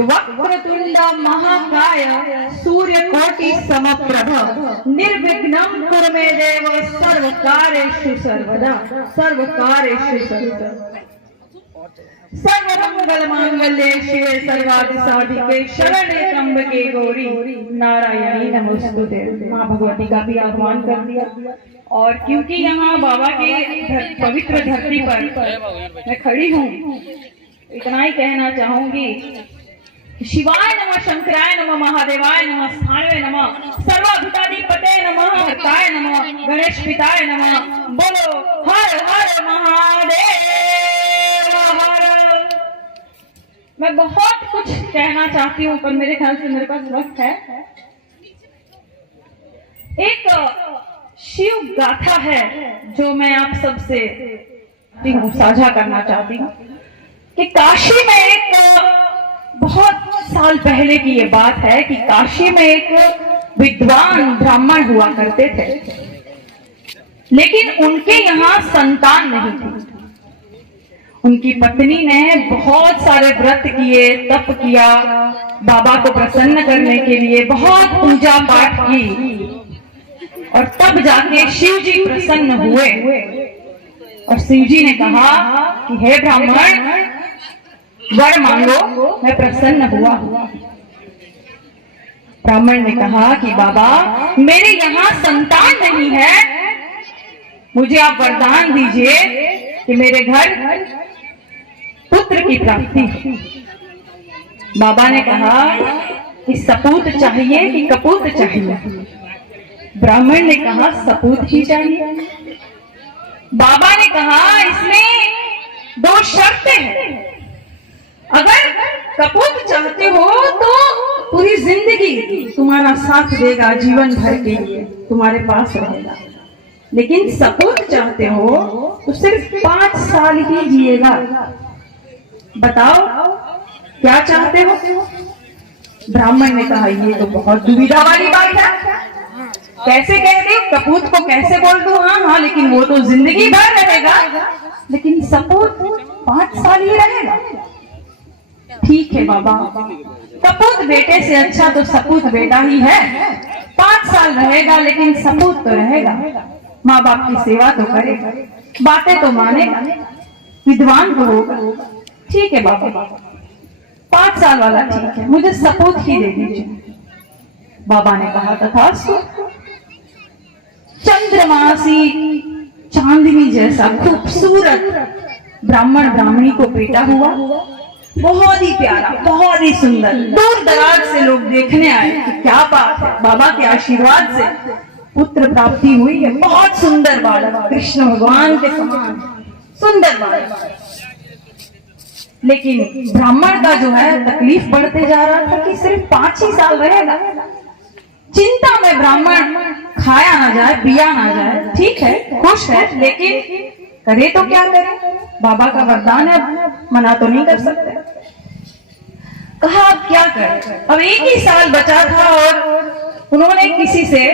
वक्रतुंड महाकाय सूर्यकोटि समप्रभ निर्विघ्नं कुरु मे देव सर्वकार्येषु सर्वदा सर्वमंगल मांगल्ये शिवे सर्वार्थ साधिके शरण्ये त्र्यंबके गौरी नारायणी नमोस्तुते। माँ भगवती का भी आह्वान कर दिया। और क्योंकि यहाँ बाबा के पवित्र धरती पर मैं खड़ी हूँ, इतना ही कहना चाहूंगी। शिवाय नमः, शंकराय नमः, महादेवाय नमः, स्थानवे नमः, सर्वाभूताधिपते नमः, हताय नमः, गणेश पिताय नमः। बोलो हर हर महादेव हर। मैं बहुत कुछ कहना चाहती हूँ पर मेरे ख्याल से मेरे पास वक्त है। एक शिव गाथा है जो मैं आप सबसे साझा करना चाहती हूँ कि काशी में एक बहुत साल पहले की ये बात है कि काशी में एक विद्वान ब्राह्मण हुआ करते थे, लेकिन उनके यहाँ संतान नहीं थी। उनकी पत्नी ने बहुत सारे व्रत किए, तप किया, बाबा को प्रसन्न करने के लिए बहुत पूजा पाठ की और तब जाके शिव जी प्रसन्न हुए। और शिव जी ने कहा कि हे ब्राह्मण, वर मांगो, मैं प्रसन्न हुआ। ब्राह्मण ने कहा कि बाबा मेरे यहाँ संतान नहीं है, मुझे आप वरदान दीजिए कि मेरे घर पुत्र की प्राप्ति। बाबा ने कहा कि सपूत चाहिए कि कपूत चाहिए? ब्राह्मण ने कहा सपूत ही चाहिए। बाबा ने कहा इसमें दो शर्तें हैं, अगर कपूत चाहते हो तो पूरी जिंदगी तुम्हारा साथ देगा, जीवन भर के लिए तुम्हारे पास रहेगा, लेकिन सपूत चाहते हो तो सिर्फ 5 साल ही जिएगा। बताओ क्या चाहते हो? ब्राह्मण ने कहा ये तो बहुत दुविधा वाली बात है, कैसे कह दे, कपूत को कैसे बोल दूं? हाँ, लेकिन वो तो जिंदगी भर रहेगा, लेकिन सपूत 5 साल ही रहेगा। ठीक है बाबा, कपूत बेटे से अच्छा तो सपूत बेटा ही है। 5 साल रहेगा लेकिन सपूत तो रहेगा, माँ बाप की सेवा तो करेगा, बातें तो मानेगा, विद्वान तो होगा। ठीक है बाबा, 5 साल वाला ठीक है, मुझे सपूत ही दे दीजिए। बाबा ने कहा तथास्तु। चंद्रमासी चांदनी जैसा खूबसूरत ब्राह्मण ब्राह्मणी को बेटा हुआ, बहुत ही प्यारा, बहुत ही सुंदर। दूर दराज से लोग देखने आए कि क्या बात है, बाबा के आशीर्वाद से पुत्र प्राप्ति हुई है। बहुत सुंदर बालक, कृष्ण भगवान के समान सुंदर बालक। लेकिन ब्राह्मण का जो है तकलीफ बढ़ते जा रहा था कि सिर्फ 5 ही साल रहेगा। चिंता में ब्राह्मण खाया ना जाए, पिया ना जाए, ठीक है, खुश है, लेकिन करे तो क्या करे? बाबा का वरदान है, मना तो नहीं कर सकते। कहा अब क्या करें? अब 1 ही साल बचा था और उन्होंने किसी से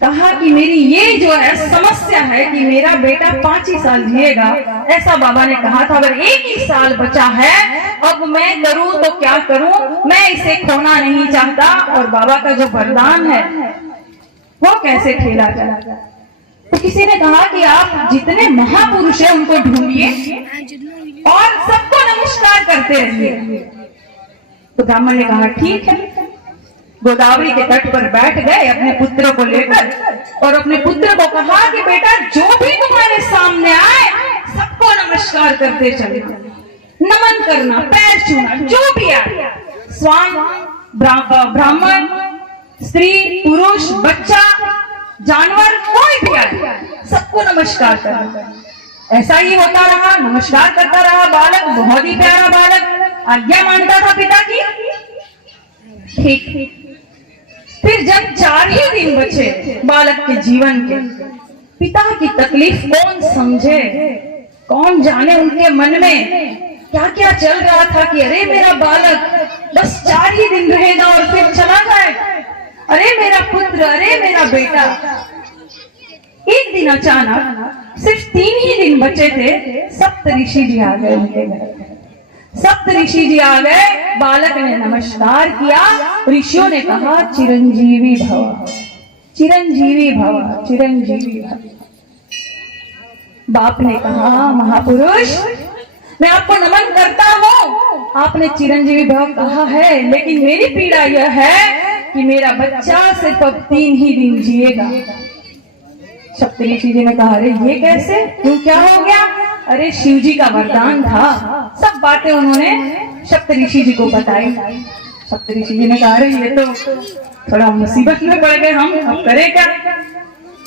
कहा कि मेरी ये जो है समस्या है कि मेरा बेटा 5 ही साल जिएगा, ऐसा बाबा ने कहा था। अगर 1 ही साल बचा है, अब मैं करूं तो क्या करूं? मैं इसे खोना नहीं चाहता और बाबा का जो वरदान है वो कैसे खेला जाए? तो किसी ने कहा कि आप जितने महापुरुष हैं उनको ढूंढिए और सबको नमस्कार करते रहिए। तो ब्राह्मण ने कहा ठीक है। गोदावरी के तट पर बैठ गए अपने पुत्र को लेकर और अपने पुत्र को कहा कि बेटा जो भी तुम्हारे सामने आए सबको नमस्कार करते चलना, नमन करना, पैर छूना, जो भी आए, स्वान, ब्राह्मण, स्त्री, पुरुष, बच्चा, जानवर, कोई भी आए, सबको नमस्कार करना। ऐसा ही होता रहा, नमस्कार करता रहा बालक, बहुत ही प्यारा बालक, आज्ञा मानता था पिता की। ठीक। फिर जब 4 ही दिन बचे बालक के जीवन के, पिता की तकलीफ कौन समझे, कौन जाने उनके मन में क्या क्या चल रहा था कि अरे मेरा बालक बस 4 ही दिन रहेगा और फिर चला जाएगा, अरे मेरा पुत्र, अरे मेरा बेटा। एक दिन अचानक सिर्फ 3 ही दिन बचे थे, सप्तऋषि जी आ गए उनके घर। सप्त ऋषि जी आ गए, बालक ने नमस्कार किया, ऋषियों ने कहा चिरंजीवी भव, चिरंजीवी भव, चिरंजीवी भव। बाप ने कहा महापुरुष मैं आपको नमन करता हूँ, आपने चिरंजीवी भव कहा है, लेकिन मेरी पीड़ा यह है कि मेरा बच्चा सिर्फ अब 3 ही दिन जिएगा। सप्त ऋषि जी ने कहा अरे ये कैसे, क्यों, क्या हो गया? अरे शिव जी का वरदान था। सब बातें उन्होंने सप्त ऋषि जी को बताई। सप्त ऋषि जी ने कहा अरे ये तो थोड़ा मुसीबत में पड़ गए हम, अब करें क्या?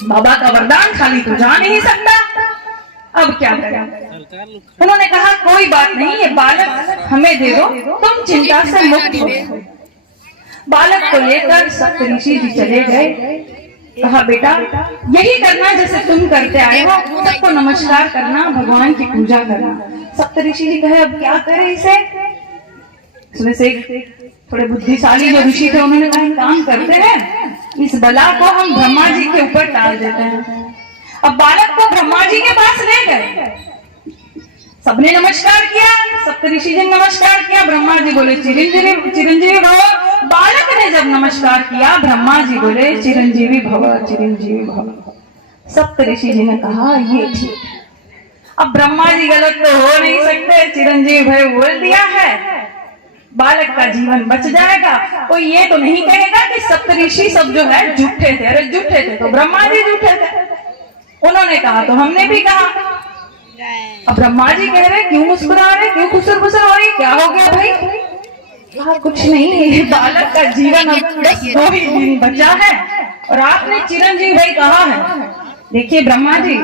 बाबा का वरदान खाली तो जा नहीं सकता, अब क्या करें? उन्होंने कहा कोई बात नहीं, ये बालक हमें दे दो, तुम चिंता से मुक्त हो। बालक को लेकर सप्त ऋषि जी चले गए। कहा बेटा यही करना जैसे तुम करते आए हो, सबको नमस्कार करना, भगवान की पूजा करना। सप्त ऋषि जी कहे अब क्या करें इसे? इसमें से थोड़े बुद्धिशाली जो ऋषि थे उन्होंने कहा काम करते हैं, इस बला को हम ब्रह्मा जी के ऊपर डाल देते हैं। अब बालक को ब्रह्मा जी के पास ले गए, सबने नमस्कार किया, सप्त ऋषि जी ने नमस्कार किया, ब्रह्मा जी बोले चिरंजीवी चिरंजीवी भव। बालक ने जब नमस्कार किया, ब्रह्मा जी बोले चिरंजीवी भव, चिरंजीवी भव। सप्त ऋषि जी ने कहा ये ठीक। अब ब्रह्मा जी गलत तो हो नहीं सकते, चिरंजीवी भव बोल दिया है, बालक का जीवन बच जाएगा। कोई ये तो नहीं कहेगा कि सप्त ऋषि सब जो है झूठे थे। अरे झूठे थे तो ब्रह्मा जी झूठे थे, उन्होंने कहा तो हमने भी कहा। अब ब्रह्मा जी कह रहे क्यों मुस्कुरा रहे, क्यों खुसर खुसर हो रही, क्या हो गया भाई? हाँ कुछ नहीं, बालक का जीवन अब बस 2 ही दिन बचा है और आपने चिरंजीवी भाई कहा है। देखिए ब्रह्मा जी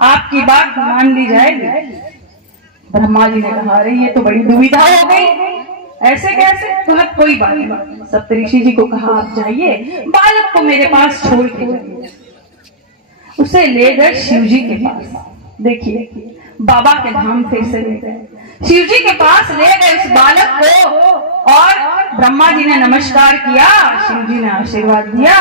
आपकी बात मान ली जाएगी। ब्रह्मा जी ने कहा अरे ये तो बड़ी दुविधा हो गई, ऐसे कैसे? तो कोई बात नहीं, सप्त ऋषि जी को कहा आप जाइए, बालक को मेरे पास छोड़ के जाइए। उसे ले गए शिव जी के पास। देखिए बाबा के धाम फिर से ले गए, शिव जी के पास ले गए उस बालक को, और ब्रह्मा जी ने नमस्कार किया, शिव जी ने आशीर्वाद दिया।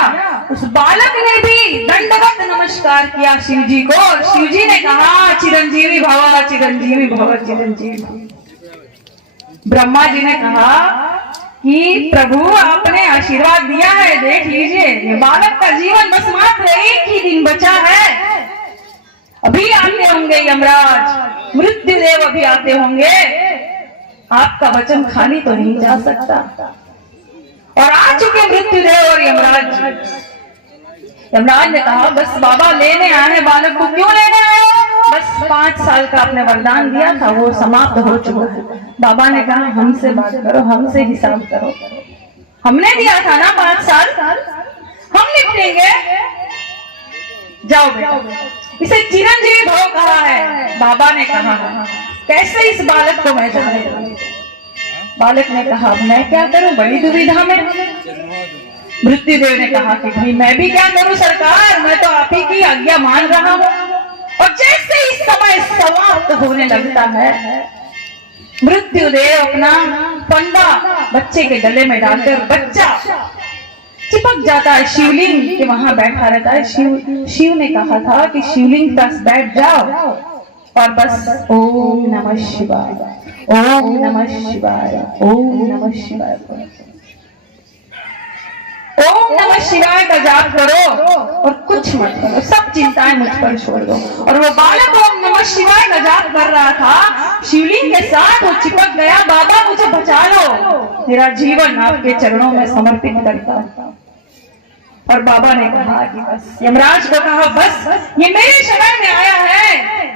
उस बालक ने भी दंडवत नमस्कार किया शिव जी को, और शिव जी ने कहा चिरंजीवी भव, चिरंजीवी भव, चिरंजीवी भव। ब्रह्मा जी ने कहा कि प्रभु आपने आशीर्वाद दिया है, देख लीजिए ये बालक का जीवन बस मात्र 1 ही दिन बचा है, अभी आते होंगे यमराज, मृत्युदेव अभी आते होंगे, आपका वचन खाली तो नहीं जा सकता। और आ चुके मृत्युदेव और यमराज। यमराज ने कहा बस बाबा लेने आए हैं बालक को। क्यों लेने आए हो? बस 5 साल का आपने वरदान दिया था वो समाप्त हो चुका है। बाबा ने कहा हमसे बात करो, हमसे हिसाब करो, हमने दिया था ना 5 साल, हम निपटेंगे, जाओ बेटा। इसे चिरंजीवी भव कहा है। बाबा ने कहा कैसे इस बालक को मैं जाऊंगा? बालक ने कहा मैं क्या करूं, बड़ी दुविधा में। मृत्युदेव ने कहा कि भाई मैं भी क्या करूं सरकार, मैं तो आप ही की आज्ञा मान रहा हूं। और जैसे ही समय समाप्त होने लगता है, मृत्युदेव अपना फंदा बच्चे के गले में डालकर बच्चा चिपक जाता है शिवलिंग के वहां बैठा रहता है। शिव ने कहा था कि शिवलिंग पास बैठ जाओ और बस ओम नमः शिवाय, ओम नमः शिवाय, ओम नमः शिवाय, ओम नमः शिवाय का जाप करो और कुछ मत करो, सब चिंताएं मुझ पर छोड़ दो। और वो बालक ओम नमः शिवाय का जाप कर रहा था, शिवलिंग के साथ वो चिपक गया। बाबा मुझे बचा लो, मेरा जीवन आपके चरणों में समर्पित करता हूं। और बाबा ने कहा कि बस, यमराज को कहा बस ये मेरे शरण में आया है,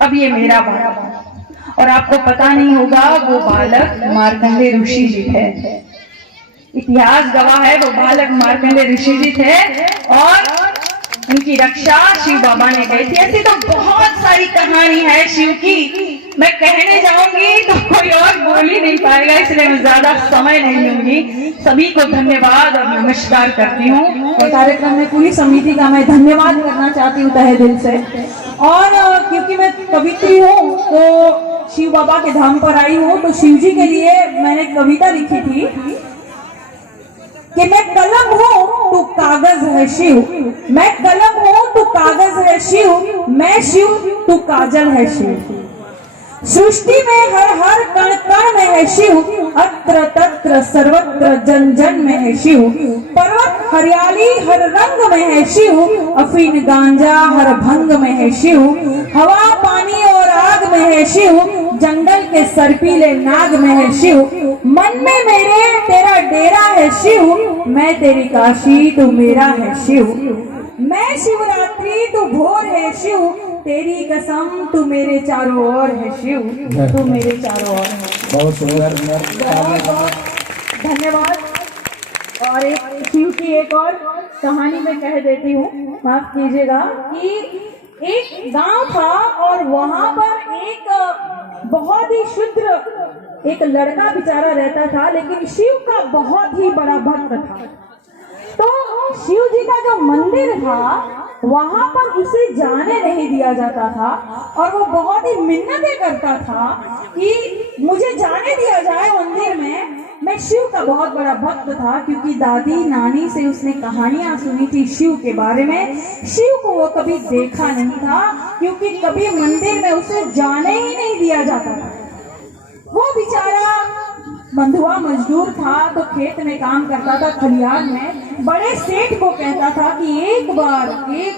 अब ये मेरा बालक। और आपको पता नहीं होगा वो बालक मार्कंडेय ऋषि जी थे। इतिहास गवाह है वो बालक मार्कंडेय ऋषि जी थे और उनकी रक्षा शिव बाबा ने की थी। ऐसी तो बहुत सारी कहानी है शिव की, मैं कहने जाऊंगी तो कोई और बोल ही नहीं पाएगा, इसलिए मैं ज्यादा समय नहीं लूंगी। सभी को धन्यवाद और नमस्कार करती हूँ। और कार्यक्रम में पूरी समिति का मैं धन्यवाद करना चाहती हूँ तहे दिल से। और क्योंकि मैं कवित्री हूँ तो शिव बाबा के धाम पर आई हूँ, तो शिव जी के लिए मैंने कविता लिखी थी कि मैं कलम हूँ तू कागज है शिव, मैं कलम हूँ तू कागज है शिव, मैं शिव तू काजल है शिव। सृष्टि में हर हर कण कण में है शिव, अत्र तत्र सर्वत्र जन जन में है शिव। पर्वत हरियाली हर रंग में है शिव, अफीन गांजा हर भंग में है शिव। हवा पानी और आग में है शिव, जंगल के सर्पीले नाग में है शिव। मन में मेरे तेरा डेरा है शिव, मैं तेरी काशी तू मेरा है शिव। मैं शिवरात्रि तू भोर है शिव, तेरी कसम तू मेरे चारों ओर है शिव, तू मेरे चारों ओर है। बहुत सुंदर। धन्यवाद। और एक शिव की एक और कहानी मैं कह देती हूँ, माफ कीजिएगा, कि एक गांव था और वहां पर एक बहुत ही शुद्र एक लड़का बेचारा रहता था, लेकिन शिव का बहुत ही बड़ा भक्त था। तो शिव जी का जो मंदिर था वहां पर उसे जाने नहीं दिया जाता था और वो बहुत ही मिन्नतें करता था कि मुझे जाने दिया जाए मंदिर में। मैं शिव का बहुत बड़ा भक्त था, क्योंकि दादी नानी से उसने कहानियां सुनी थी शिव के बारे में। शिव को वो कभी देखा नहीं था, क्योंकि कभी मंदिर में उसे जाने ही नहीं दिया जाता था। वो बेचारा बंधुआ मजदूर था, तो खेत में काम करता था, खलिहान में। बड़े सेठ को कहता था कि एक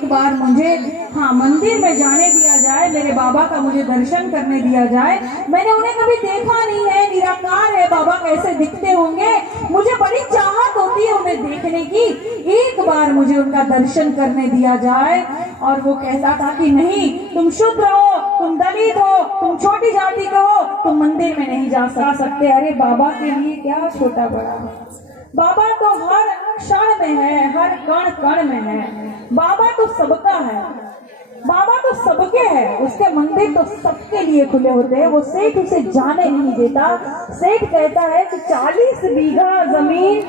बार मुझे मंदिर में जाने दिया जाए, मेरे बाबा का मुझे दर्शन करने दिया जाए। मैंने उन्हें कभी देखा नहीं है, निराकार है, बाबा कैसे दिखते होंगे, मुझे बड़ी चाहत होती है उन्हें देखने की, एक बार मुझे उनका दर्शन करने दिया जाए। और वो कहता था कि नहीं, तुम शुद्ध हो, तुम दलित हो, तुम छोटी जाति के हो, तुम मंदिर में नहीं जा सकते। अरे बाबा के लिए क्या छोटा बड़ा है, बाबा तो हर क्षण में है, हर कण कण में है। बाबा तो सबका है, बाबा तो सबके है, उसके मंदिर तो सबके लिए खुले होते हैं। वो सेठ उसे जाने नहीं देता। सेठ कहता है कि 40 बीघा जमीन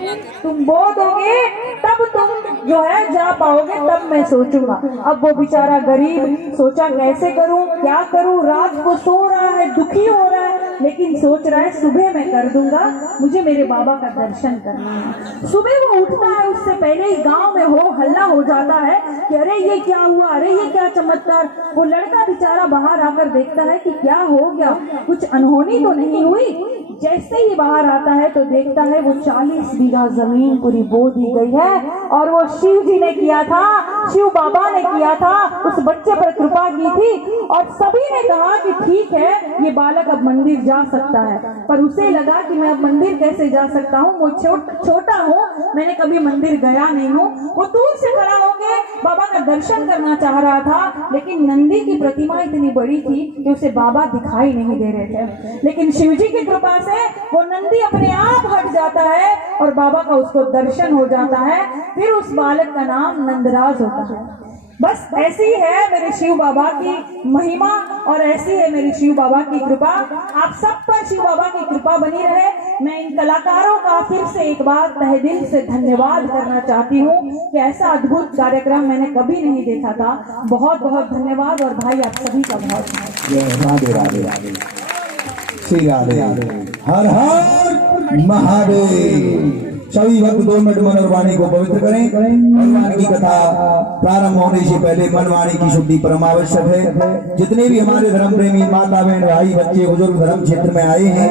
तुम बो दोगे तब तुम जो है जा पाओगे, तब मैं सोचूंगा। अब वो बेचारा गरीब सोचा कैसे करूं, क्या करूं, रात को सो रहा है, दुखी हो रहा है, लेकिन सोच रहा है सुबह मैं कर दूंगा, मुझे मेरे बाबा का दर्शन करना है। सुबह वो उठता है, उससे पहले ही गांव में हो हल्ला हो जाता है कि अरे ये क्या हुआ, अरे ये क्या चमत्कार। वो लड़का बेचारा बाहर आकर देखता है कि क्या हो गया, कुछ अनहोनी तो नहीं हुई। जैसे ही बाहर आता है तो देखता है वो 40 बीघा जमीन पूरी बो दी गई है, और वो शिव जी ने किया था, शिव बाबा ने किया था, उस बच्चे पर कृपा की थी। और सभी ने कहा कि ठीक है, ये बालक अब मंदिर जा सकता है। पर उसे लगा कि मैं अब मंदिर कैसे जा सकता हूँ, वो छोटा हूँ, मैंने कभी मंदिर गया नहीं हूँ। वो दूर से खड़ा होकर बाबा का दर्शन करना चाह रहा था, लेकिन नंदी की प्रतिमा इतनी बड़ी थी कि उसे बाबा दिखाई नहीं दे रहे थे। लेकिन शिवजी की कृपा से वो नंदी अपने आप हट जाता है और बाबा का उसको दर्शन हो जाता है। फिर उस बालक का नाम नंदराज होता है। बस ऐसी है मेरे शिव बाबा की महिमा और ऐसी है मेरे शिव बाबा की कृपा। आप सब पर शिव बाबा की कृपा बनी रहे। मैं इन कलाकारों का फिर से एक बार तहे दिल से धन्यवाद करना चाहती हूँ कि ऐसा अद्भुत कार्यक्रम मैंने कभी नहीं देखा था। बहुत बहुत धन्यवाद। और भाई आप सभी का बहुत राधे राधे राधे श्री राधे हर हर महादेव। सभी भक्त 2 मिनट मनोवाणी को पवित्र करें। भगवान की कथा प्रारंभ होने से पहले मनवाणी की शुद्धि परम आवश्यक है। जितने भी हमारे धर्म प्रेमी माता बहन भाई बच्चे बुजुर्ग धर्म क्षेत्र में आए हैं